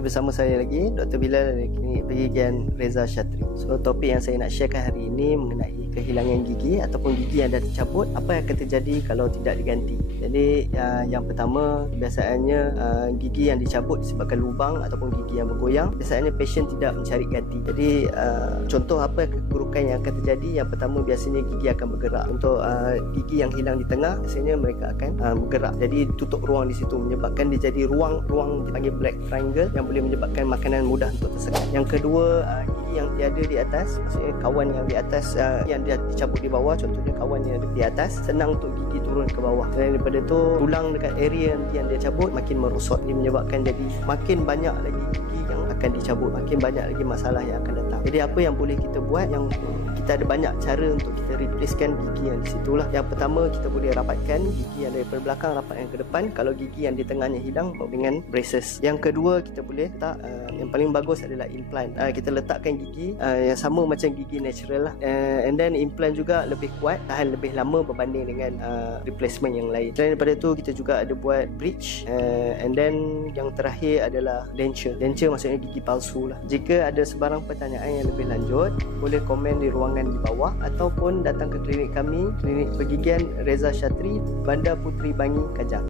Bersama saya lagi Dr. Bilal dari Klinik Pergigian Reza Shatri. So topik yang saya nak sharekan hari ini mengenai kehilangan gigi ataupun gigi yang dah dicabut, apa yang akan terjadi kalau tidak diganti. Jadi yang pertama, biasanya gigi yang dicabut disebabkan lubang ataupun gigi yang bergoyang, biasanya pasien tidak mencari ganti. Jadi contoh apa keburukan yang akan terjadi, yang pertama biasanya gigi akan bergerak. Untuk gigi yang hilang di tengah, biasanya mereka akan bergerak, jadi tutup ruang di situ, menyebabkan dia jadi ruang dipanggil black triangle yang boleh menyebabkan makanan mudah untuk tersekat. Yang kedua, gigi yang tiada di atas, maksudnya kawan yang di atas yang dia dicabut di bawah, contohnya kawan yang di atas, senang untuk gigi turun ke bawah. Dan daripada tu, tulang dekat area yang dia cabut makin merosot, dia menyebabkan jadi makin banyak lagi gigi yang akan dicabut, makin banyak lagi masalah yang akan datang. Jadi apa yang boleh kita buat, yang kita ada banyak cara untuk kita replacekan gigi yang di situ lah. Yang pertama, kita boleh rapatkan gigi yang daripada belakang, rapatkan ke depan. Kalau gigi yang di tengahnya hilang, dengan braces. Yang kedua, kita boleh letak yang paling bagus adalah implant. Kita letakkan gigi yang sama macam gigi natural lah, and then implant juga lebih kuat, tahan lebih lama berbanding dengan replacement yang lain. Selain daripada tu, kita juga ada buat bridge, and then yang terakhir adalah denture. Denture maksudnya gigi palsu lah. Jika ada sebarang pertanyaan yang lebih lanjut, boleh komen di ruangan di bawah ataupun datang ke klinik kami, Klinik Pergigian Reza Shatri, Bandar Puteri Bangi, Kajang.